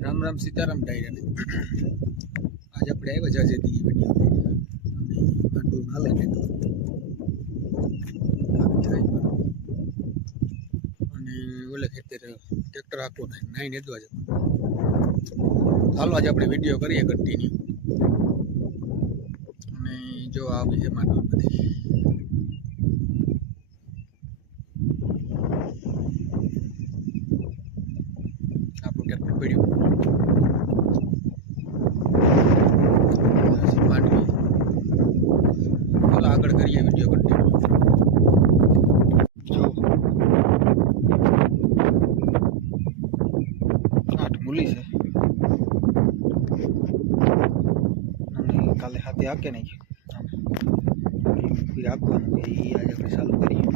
રામ રામ સીતારામ ડાયરાને. આજે આપણે આવ્યા છે અજયથી વીડિયો અને ના લાગે તો અને ઓલે ખેતર ટ્રેક્ટર આખું નાઈ નેદવા છે ચાલો આજે આપણે વીડિયો કરીએ કન્ટિન્યુ અને જો આવી છે માંડવી બધી આપણું ટ્રેક્ટર પડ્યું માંડવી ચાલો આગળ કરીએ વીડિયો કન્ટિન્યુ જો આઠ મૂલી છે અને કાલે હાથે હાકે નાખ્યું ફરી આપવાનું એ આજે આપણે ચાલુ કરીએ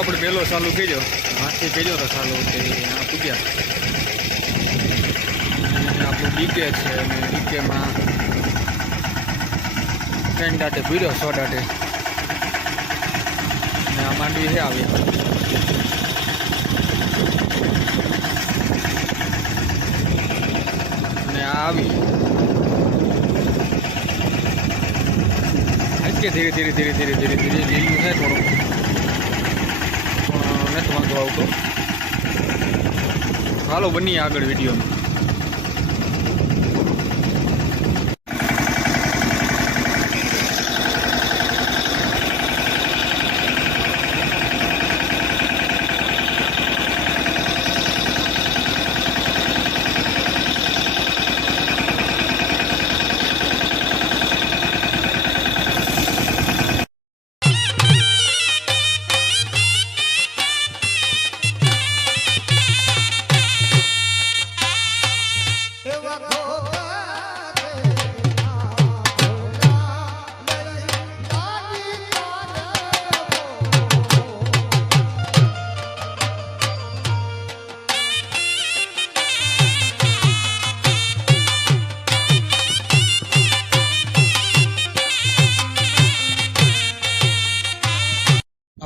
આપણે પહેલો ચાલુ કર્યો હાથથી કર્યો તો ચાલુ આ પૂગ્યા આપણું ડીકે છે અને ડીકેમાં ત્રણ દાટે ભીડ્યો સો દાટે અને આ માંડવી છે આવી અને આ આવી કે ધીરે ધીરે ધીરે ધીરે ધીરે ધીરે લીલું છે થોડું આવતો હાલો બની આગળ વિડીયોમાં.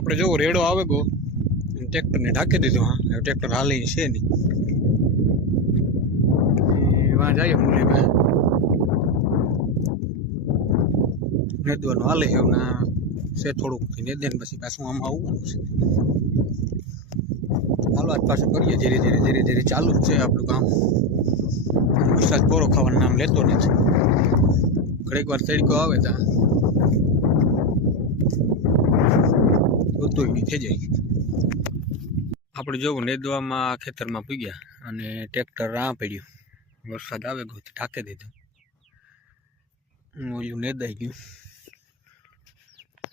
આપણે જોવો, રેડો આવે ગો ટ્રેક્ટરને ઢાંકી દીધું, હા. ટ્રેક્ટર હાલી છે નહીં. વાં જઈએ મુરલી ભાઈ નેદવાનું હાલે છે ના છે થોડુંક નેદે ને પછી પાછું આમ આવવાનું છે. હાલો, આજ પાછું કરીએ ધીરે ધીરે ધીરે ધીરે ચાલુ જ છે આપણું કામ. વરસાદ પોરો ખાવાનું નામ લેતો નથી. ઘડીક વાર તડકો આવે ત્યાં. ઋતુ થઈ જાય. આપણે જોવું નેદવામાં ખેતરમાં પૂગ્યા અને ટ્રેક્ટર આ પડ્યું. વરસાદ આવે ગયો તો ઢાંકી દીધું. ઓલું નેદાઈ ગયું.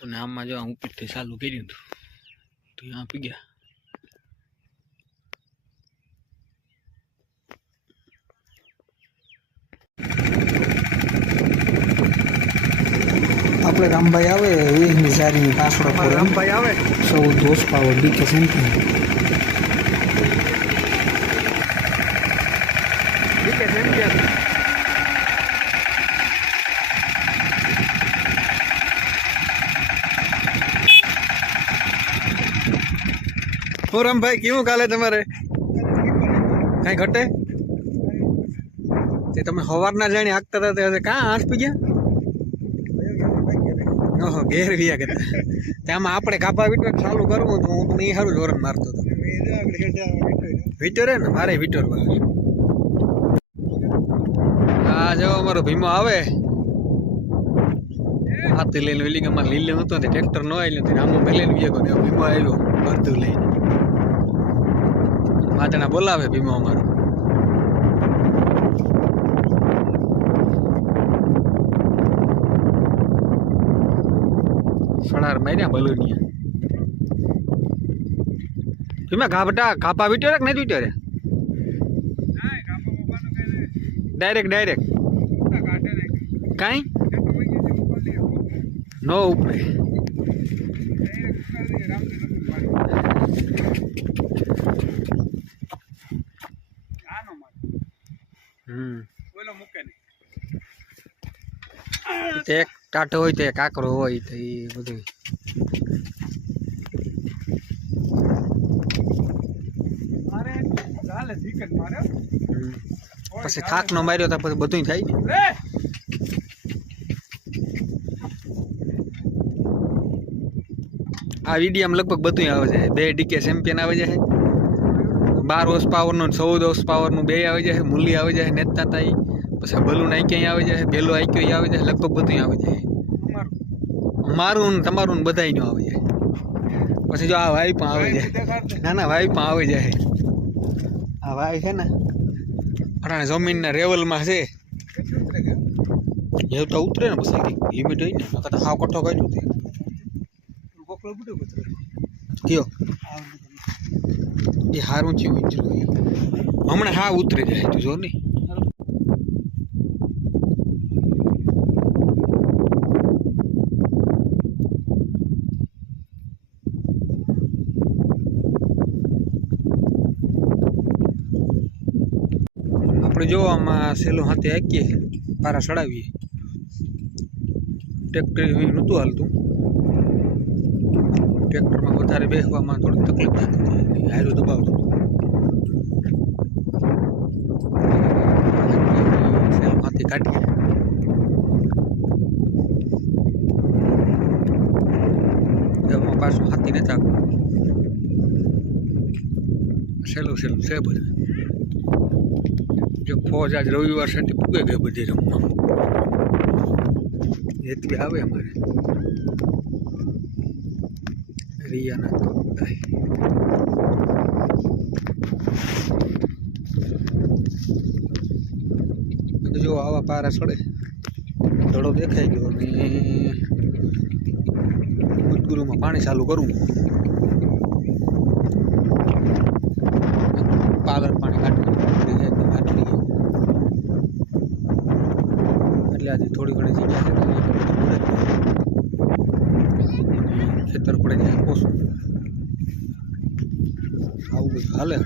અને આમાં જો ઉપરથી ચાલુ કર્યું હતું. તો ત્યાં પૂગ્યા. આપણે રામભાઈ આવે વીસની સારી પાછળ પર રામભાઈ આવે. સૌ દોષ પાવો બીકે સેન્ટર હું રામભાઈ કેવું કાલે તમારે? કાંઈ ઘટે? તે તમે સવારના જાણી હાંકતા હતા તે કાં આઠ પીગ્યા ઓહો, ઘેર ગયા કરતા તેમાં આપણે કાપા વીટવા ચાલુ કરવું તો હું પણ એ સારું જોરન મારતો હતો. વિટોરે ને, મારે વિટોર હા જો અમારો ભીમો આવે. હાથી લઈને વેલી ગમાં લીલે નતો ને, ટ્રેક્ટર નો આવ્યું તે આમ મેલીને ગયો કે ભીમો આવ્યો બધું લઈને. માતણા બોલાવે ભીમો અમારો. સડાર માર્યા બલુનિયા એમાં ઘાપટા કાપા વીટ્યો કે નથી વીટ્યો રે? ડાયરેક્ટ ડાયરેક્ટ કાંઈ? નો ઉપરે હમ. મૂકે નહીં. એક ટાટો હોય તો કાકરો હોય તો એ બધું. પછી થાક થાકનો માર્યો તો પછી બધું થાય ને આ વિડીયામાં લગભગ બધું આવે છે. બે ડીકે ચેમ્પિયન આવી જાય બાર હોર્સ પાવરનું ચૌદ હોર્સ પાવરનું બે આવી જાય મૂલી આવી જાય નેતા તાઈ પછી બલૂન આઈ ક્યાંય આવી જાય બેલો આઈ ક્યાંય આવી જાય, લગભગ બધું આવી જાય. મારું ને તમારું ને બધાયનું આવી જાય. પછી જો આ વાઈ પણ આવી જાય. ના ના, વાઈ પણ આવી જાય. આ વાઈ છે ને, અટાણે જમીનના રેવલમાં છે. એ તો ઉતરે ને પછી લિમિટ હોય ને, નકર હાવ કઠો કાઢ્યું તે. કયો? એ હારું ચીવું હમણાં હા ઉતરી જાય તું જો નહીં આપણે જોવામાં સેલું હાથે હાકીએ, પારા ચડાવીએ. ટ્રેક્ટર નહોતું હાલતું. ટ્રેક્ટરમાં વધારે બેસવામાં થોડી તકલીફ થતી હતી. દબાવતું સેલમાંથી કાઢીએ. પાછું હાથી નથી આપવું સહેલું સહેલું છે બધું જો ફોજ આજ રવિવાર સાથે પૂગે ગઈ બધી રમવા એટલી આવે અમારે. રિયાના તો. જો આવા પારા ચડે. ધડો દેખાઈ ગયો અને ગુદગુરુમાં પાણી ચાલુ કરું. પાલર આજે થોડી ઘણી જગ્યા. ખેતર પડે ત્યાં પોસું આવું બધું હાલે.